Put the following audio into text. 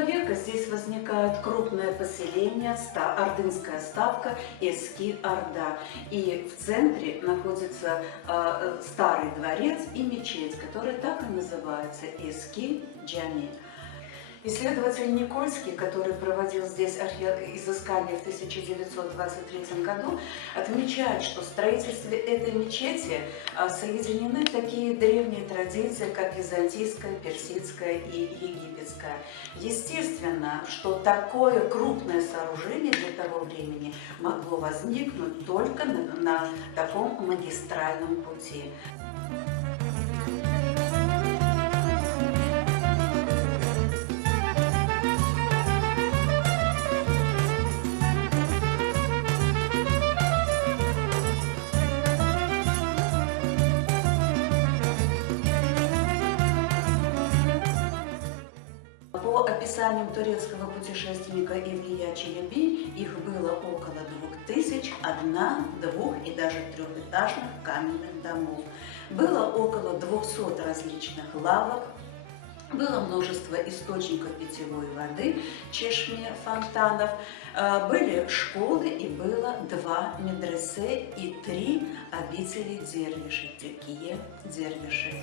века здесь возникает крупное поселение, ордынская ставка Эски-Орда. И в центре находится старый дворец и мечеть, которая так и называется Эски-Джами. Исследователь Никольский, который проводил здесь изыскания в 1923 году, отмечает, что в строительстве этой мечети соединены такие древние традиции, как византийская, персидская и египетская. Естественно, что такое крупное сооружение для того времени могло возникнуть только на таком магистральном пути. По описаниям турецкого путешественника Евлия Чelebi, их было около 2000 двух- и даже трехэтажных каменных домов. Было около 200 различных лавок, было множество источников питьевой воды, чешме, фонтанов, были школы и было 2 медресе и 3 обители дервишей, тюркие дервиши.